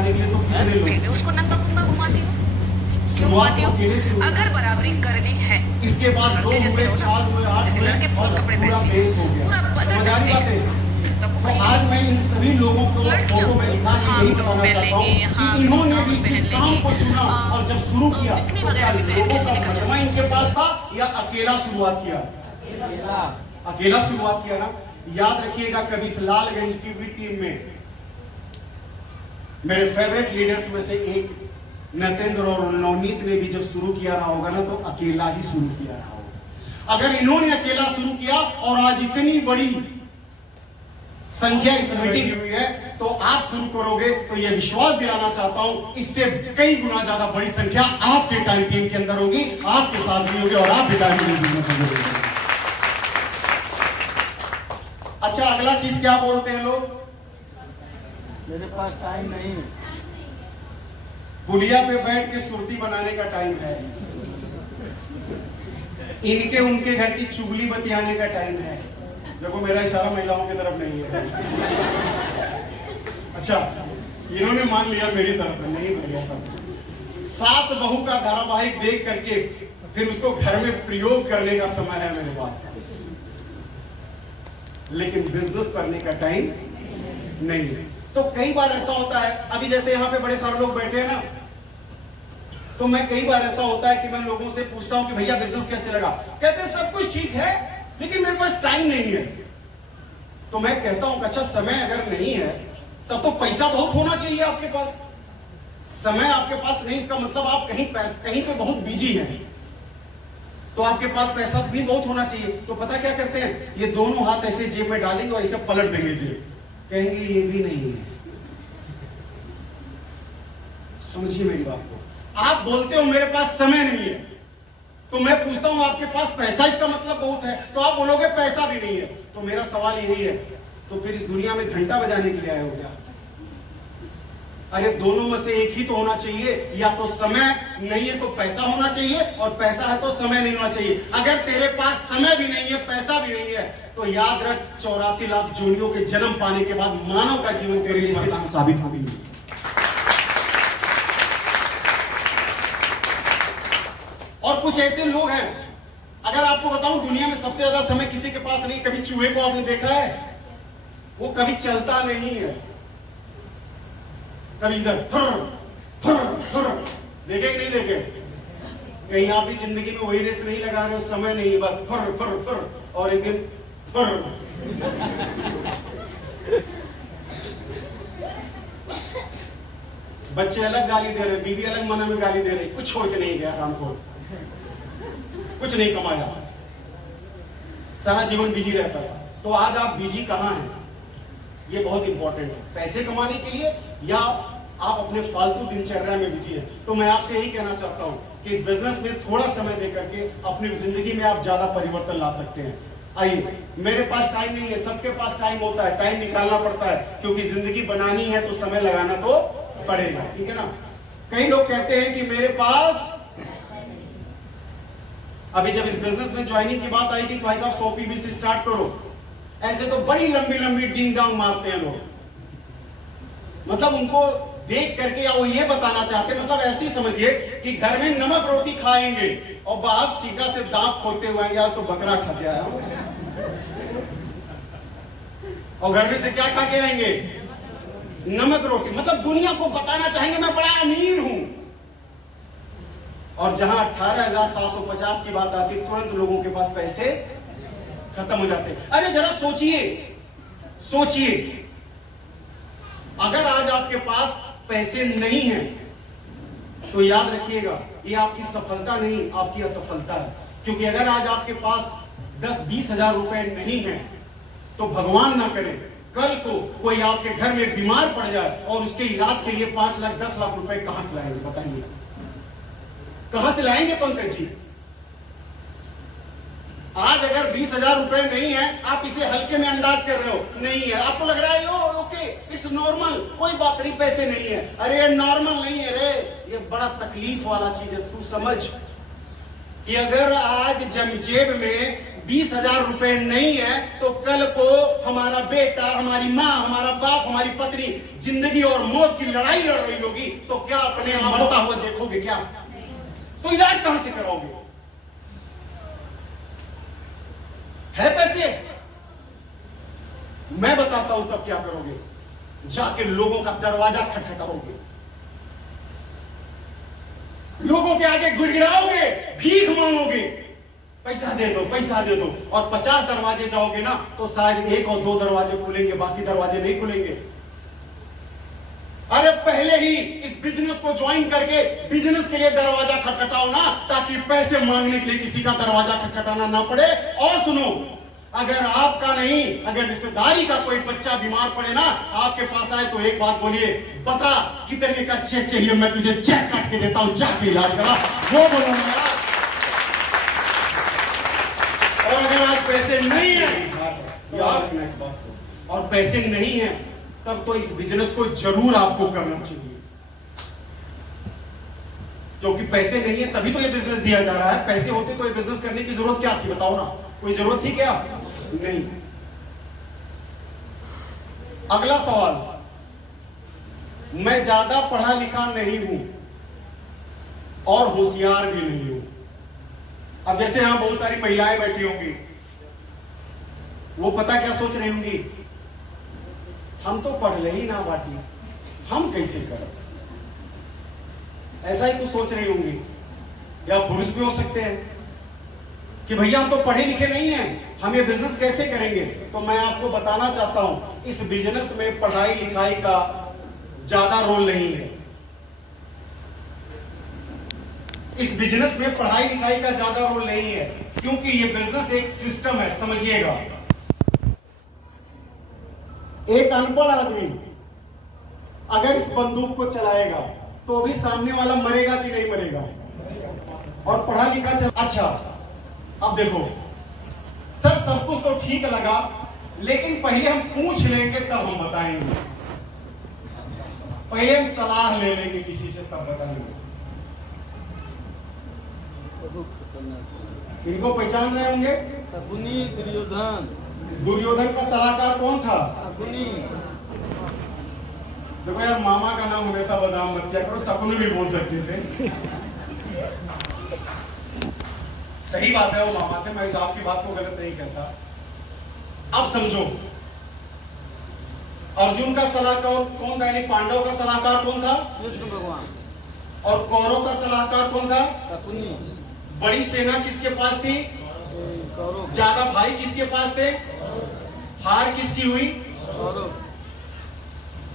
दिखाने के लिए तो कितने लोग, उसको नंगा पुंगा घुमाती हूँ, शुरुआत अकेले से हुई। अगर बराबरी करनी है इसके बाद 2 हुए, 4 हुए, 8 हुए और पूरा बेस हो गया। समझ आ रही बातें? तो आज मैं इन सभी लोगों को फोटो में दिखा के यही बताना चाहता हूँ कि इन्होंने भी जिस काम को चुना और जब शुरू किया तो क्या लोगों का मजमा इनके पास था या अकेला शुरुआत किया? अकेला शुरुआत किया ना। याद रखिएगा, कभी इस लालगंज की भी टीम में मेरे फेवरेट लीडर्स में से एक नतेंद्र और नवनीत ने भी जब शुरू किया रहा होगा ना तो अकेला ही शुरू किया रहा होगा। अगर इन्होंने अकेला शुरू किया और आज इतनी बड़ी संख्या इस मीटिंग हुई है तो आप शुरू करोगे तो यह विश्वास दिलाना चाहता हूं इससे कई गुना ज्यादा बड़ी संख्या आपके टाइम टीम के अंदर होगी, आपके साथ भी होगी और आप भी टाइम टीम। अच्छा, अगला चीज क्या बोलते हैं लोग? मेरे पास टाइम नहीं। पुलिया पे बैठ के सुर्ती बनाने का टाइम है, इनके उनके घर की चुगली बतियाने का टाइम है। देखो मेरा इशारा महिलाओं की तरफ नहीं है। अच्छा, इन्होंने मान लिया मेरी तरफ नहीं भैया सब। सास बहू का धारावाहिक देख करके फिर उसको घर में प्रयोग करने का समय है मेरे पास, लेकिन बिजनेस करने का टाइम नहीं है। तो कई बार ऐसा होता है, अभी जैसे यहाँ पे बड़े सारे लोग बैठे हैं ना, तो मैं कई बार ऐसा होता है कि मैं लोगों से पूछता हूं कि भैया बिजनेस कैसे लगा? कहते हैं सब कुछ ठीक है लेकिन मेरे पास टाइम नहीं है। तो मैं कहता हूं कि अच्छा, समय अगर नहीं है तब तो पैसा बहुत होना चाहिए आपके पास। समय आपके पास नहीं, इसका मतलब आप कहीं पे बहुत बिजी हैं, तो आपके पास पैसा भी बहुत होना चाहिए। तो पता क्या करते हैं, ये दोनों हाथ ऐसे जेब में डालेंगे और इसे पलट देंगे जेब, कहेंगे ये भी नहीं है। समझिए मेरी बात को। आप बोलते हो मेरे पास समय नहीं है, तो मैं पूछता हूं आपके पास पैसा, इसका मतलब बहुत है, तो आप बोलोगे पैसा भी नहीं है। तो मेरा सवाल यही है, तो फिर इस दुनिया में घंटा बजाने के लिए आए हो क्या? अरे दोनों में से एक ही तो होना चाहिए, या तो समय नहीं है तो पैसा होना चाहिए, और पैसा है तो समय नहीं होना चाहिए। अगर तेरे पास समय भी नहीं है, पैसा भी नहीं है, तो याद रख 84 लाख जोनियों के जन्म पाने के बाद मानव का जीवन तेरे लिए सिर्फ साबित हो गई। और कुछ ऐसे लोग हैं, अगर आपको बताऊं दुनिया में सबसे ज्यादा समय किसी के पास नहीं, कभी चूहे को आपने देखा है? वो कभी चलता नहीं है, कभी इधर फुर फुर फुर, देखे कि नहीं देखे? कहीं आप भी जिंदगी में वही रेस नहीं लगा रहे हो, समय नहीं है, बस फुर फुर फुर, और एक दिन फुर। बच्चे अलग गाली दे रहे, बीवी अलग मन में गाली दे रही, कुछ छोड़ के नहीं गया रामपुर, कुछ नहीं कमाया, सारा जीवन बिजी रहता था। तो आज आप बिजी कहां हैं? ये बहुत इंपॉर्टेंट है, पैसे कमाने के लिए या आप अपने फालतू दिनचर्या में बिजी है। तो मैं आपसे यही कहना चाहता हूं कि इस बिजनेस में थोड़ा समय दे करके अपनी जिंदगी में आप ज्यादा परिवर्तन ला सकते हैं। आइए, मेरे पास टाइम नहीं है, सबके पास टाइम होता है, टाइम निकालना पड़ता है, क्योंकि जिंदगी बनानी है तो समय लगाना तो पड़ेगा, ठीक है ना? कई लोग कहते हैं कि मेरे पास, अभी जब इस बिजनेस में ज्वाइनिंग की बात आई कि भाई साहब 100 पीबी से स्टार्ट करो, ऐसे तो बड़ी लंबी लंबी डिंग डांग मारते हैं लोग, मतलब उनको देख करके या वो ये बताना चाहते हैं, मतलब ऐसे ही समझिए कि घर में नमक रोटी खाएंगे और बाहर सीधा से दांत खोलते हुए आएंगे, आज तो बकरा खा के आया हूं, और घर में से क्या खा के आएंगे? नमक रोटी। मतलब दुनिया को बताना चाहेंगे मैं बड़ा अमीर हूं, और जहां 18,750 की बात आती तुरंत लोगों के पास पैसे खत्म हो जाते। अरे जरा सोचिए, अगर आज आपके पास पैसे नहीं हैं तो याद रखिएगा ये आपकी सफलता नहीं, आपकी असफलता है। क्योंकि अगर आज आपके पास 10-20 हजार रुपए नहीं है तो भगवान ना करे कल को कोई आपके घर में बीमार पड़ जाए और उसके इलाज के लिए 5 लाख 10 लाख रुपए कहां से लाएंगे? बताइए कहां से लाएंगे पंकज जी? आज अगर 20 हजार रुपए नहीं है, आप इसे हल्के में अंदाज कर रहे हो, नहीं है, आपको लग रहा है ओके इट्स नॉर्मल, कोई बात नहीं, पैसे नहीं है। अरे ये नॉर्मल नहीं है रे, ये बड़ा तकलीफ वाला चीज है। तू समझ कि अगर आज जेब में 20,000 रुपए नहीं है तो कल को हमारा बेटा, हमारी माँ, हमारा बाप, हमारी पत्नी जिंदगी और मौत की लड़ाई लड़ रही होगी तो क्या अपने आप मरता हुआ देखोगे क्या? तो इलाज कहां से कराओगे? है पैसे? मैं बताता हूं तब क्या करोगे। जाके लोगों का दरवाजा खटखटाओगे, लोगों के आगे गिड़गिड़ाओगे, भीख मांगोगे, पैसा दे दो, पैसा दे दो। और 50 दरवाजे जाओगे ना तो शायद 1 और 2 दरवाजे खुलेंगे, बाकी दरवाजे नहीं खुलेंगे। अरे पहले ही इस बिजनेस को ज्वाइन करके बिजनेस के लिए दरवाजा खटखटाओ ना, ताकि पैसे मांगने के लिए किसी का दरवाजा खटखटाना ना पड़े। और सुनो, अगर आपका नहीं, अगर रिश्तेदारी का कोई बच्चा बीमार पड़े ना, आपके पास आए तो एक बात बोलिए, बता कितने का चेक चाहिए, मैं तुझे चेक काट के देता हूं, जाके इलाज करा, वो बोलो मेरा। और अगर आज पैसे नहीं है, याद रखना इस बात को, और पैसे नहीं है तब तो इस बिजनेस को जरूर आपको करना चाहिए, क्योंकि पैसे नहीं है तभी तो ये बिजनेस दिया जा रहा है। पैसे होते तो ये बिजनेस करने की जरूरत क्या थी, बताओ ना? कोई जरूरत थी क्या? नहीं। अगला सवाल, मैं ज्यादा पढ़ा लिखा नहीं हूं और होशियार भी नहीं हूं। अब जैसे यहां बहुत सारी महिलाएं बैठी होंगी, वो पता क्या सोच रही होंगी, हम तो पढ़ ले ही ना बाटी, हम कैसे करें? ऐसा ही कुछ सोच रही होंगी। या पुरुष भी हो सकते हैं कि भैया हम तो पढ़े लिखे नहीं हैं, हम ये बिजनेस कैसे करेंगे? तो मैं आपको बताना चाहता हूं, इस बिजनेस में पढ़ाई लिखाई का ज्यादा रोल नहीं है। इस बिजनेस में पढ़ाई लिखाई का ज्यादा रोल नहीं है, क्योंकि ये बिजनेस एक सिस्टम है, समझिएगा। एक अनपढ़ आदमी अगर इस बंदूक को चलाएगा तो भी सामने वाला मरेगा कि नहीं मरेगा? और पढ़ा लिखा अच्छा, अब देखो सर, सब कुछ तो ठीक लगा, लेकिन पहले हम पूछ लेंगे तब हम बताएंगे। पहले हम सलाह ले लेंगे किसी से तब बताएंगे। इनको पहचान रहे होंगे? शकुनी, दुर्योधन। दुर्योधन का सलाहकार कौन था? शकुनी। देखो यार, मामा का नाम हमेशा बदनाम मत किया करो, शकुनी भी बोल सकते थे। सही बात है, वो मामा थे, मैं इस आपकी बात को गलत नहीं कहता। अब समझो, अर्जुन का सलाहकार कौन था, यानी पांडव का सलाहकार कौन था? कृष्ण भगवान। और कौरव का सलाहकार कौन था? शकुनी। बड़ी सेना किसके पास थी? कौरव। ज्यादा भाई किसके पास थे? हार किसकी हुई? कौरव।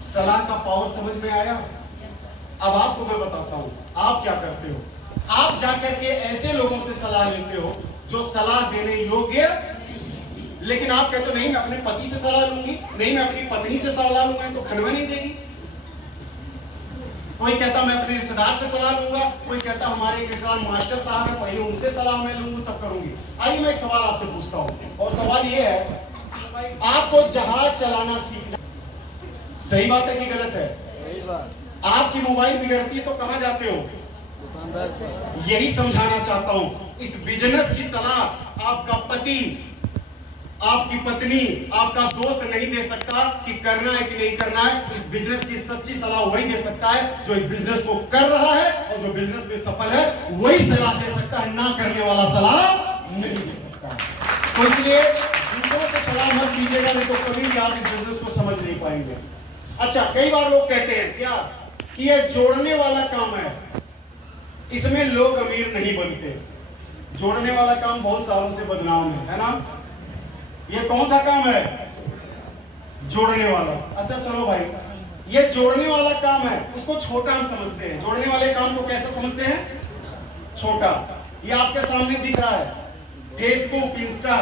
सलाह का पावर समझ में आया? अब आपको मैं बताता हूं, आप क्या करते हो। आप जाकर के ऐसे लोगों से सलाह लेते हो जो सलाह देने योग्य, लेकिन आप कहते हो नहीं मैं अपने पति से सलाह लूंगी, नहीं मैं अपनी पत्नी से सलाह लूंगा, तो खनवा नहीं देगी। कोई कहता मैं अपने रिश्तेदार से सलाह लूंगा, कोई कहता हमारे एक रिश्तेदार मास्टर साहब है, पहले उनसे सलाह मैं लूंगा तब करूंगी। आइए मैं एक सवाल आपसे पूछता हूं, और सवाल ये है, आपको जहाज चलाना सीखना, सही बात है कि गलत है? सही बात। आपकी मोबाइल बिगड़ती है तो कहां जाते हो? दुकानदार से। यही समझाना चाहता हूं, इस बिजनेस की सलाह आपका पति, आपकी पत्नी, आपका दोस्त नहीं दे सकता कि करना है कि नहीं करना है। इस बिजनेस की सच्ची सलाह वही दे सकता है जो इस बिजनेस को कर रहा है, और जो बिजनेस में सफल है वही सलाह दे सकता है, ना करने वाला सलाह नहीं दे सकता। तो इसलिए दूसरों से सलाह मत कीजिएगा, नहीं तो कभी भी आप इस बिजनेस को समझ नहीं पाएंगे। अच्छा, कई बार लोग कहते हैं क्या कि यह जोड़ने वाला काम है, इसमें लोग अमीर नहीं बनते। जोड़ने वाला काम बहुत सालों से बदनाम है ना? ये कौन सा काम है? जोड़ने वाला। अच्छा चलो भाई, ये जोड़ने वाला काम है, उसको छोटा हम समझते हैं। जोड़ने वाले काम को कैसा समझते हैं? छोटा। ये आपके सामने दिख रहा है, Facebook, Insta,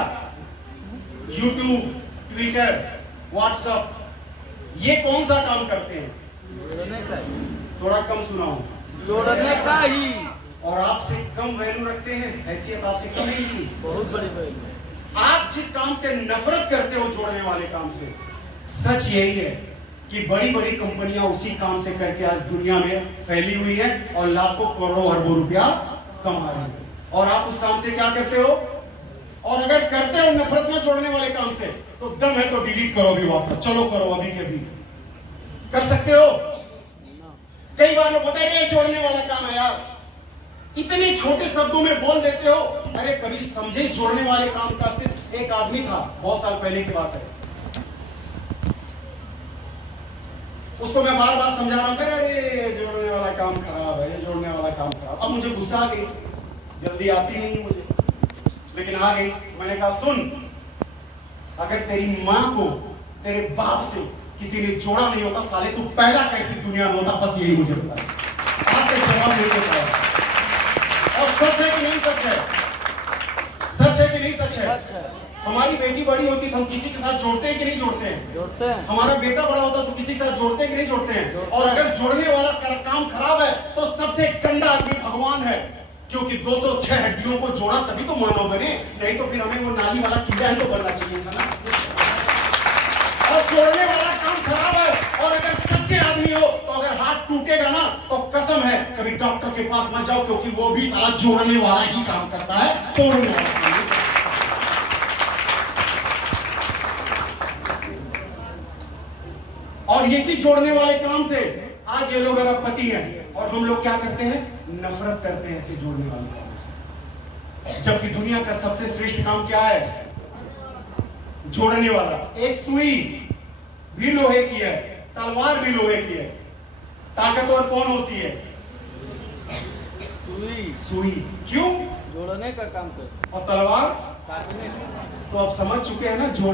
YouTube, Twitter, WhatsApp, ये कौन सा काम करते हैं? जोड़ने का ही। थोड़ा कम सुनाओ। जोड़ने का ही। और आपसे कम वैल्यू रखते हैं, हैसियत आपसे कम नहीं की। बहुत बड़ी वैल्यू। आप जिस काम से नफरत करते हो, जोड़ने वाले काम से, सच यही है कि बड़ी बड़ी कंपनियां उसी काम से करके आज दुनिया में फैली हुई है और लाखों करोड़ों अरबों रुपया कमा रही है। और आप उस काम से क्या करते हो? और अगर करते हो नफरत में जोड़ने वाले काम से तो दम है तो डिलीट करो अभी व्हाट्सएप, चलो करो अभी के अभी। कर सकते हो? कई बार लोग बताए ये जोड़ने वाला काम है यार, इतने छोटे शब्दों में बोल देते हो। अरे कभी समझे जोड़ने वाले काम का अस्तित्व? एक आदमी था, बहुत साल पहले की बात है, उसको मैं बार बार समझा रहा हूं, अरे जोड़ने वाला काम खराब है, ये जोड़ने वाला काम खराब। अब मुझे गुस्सा आ गई, जल्दी आती नहीं मुझे, लेकिन आ गई। मैंने कहा सुन, अगर तेरी मां को तेरे बाप से किसी ने जोड़ा नहीं होता, साले तू पैदा कैसे इस दुनिया में होता? बस यही मुझे बता, आज तक जवाब नहीं दे पाया। और सच है कि नहीं सच है? सच है कि नहीं सच है? सच है। हमारी बेटी बड़ी होती तो हम किसी के साथ जोड़ते हैं कि नहीं जोड़ते हैं? जोड़ते हैं। हमारा बेटा बड़ा होता तो किसी के साथ जोड़ते हैं कि नहीं जोड़ते हैं? और अगर जोड़ने वाला काम खराब है तो सबसे गंदा आदमी भगवान है, क्योंकि 206 हड्डियों को जोड़ा तभी तो मानव बने, नहीं तो फिर हमें वो नाली वाला कीड़ा ही तो बनना चाहिए था ना। और जोड़ने वाला काम खराब है, और अगर सच्चे आदमी हो तो अगर हाथ टूटेगा ना तो कसम है कभी डॉक्टर के पास मत जाओ, क्योंकि वो भी साला जोड़ने वाला ही काम करता है, तोड़ने वाला काम नहीं। और इसी जोड़ने वाले काम से आज ये लोग अरबपति हैं, और हम लोग क्या करते हैं? नफरत करते हैं ऐसे जोड़ने वाले कामों से। जबकि दुनिया का सबसे श्रेष्ठ काम क्या है? जोड़ने वाला। एक सुई भी लोहे की है, तलवार भी लोहे की है। ताकतवर कौन होती है? सुई। सुई। क्यों? जोड़ने का काम कर। और तलवार? काटने का। तो आप समझ चुके हैं ना, जोड़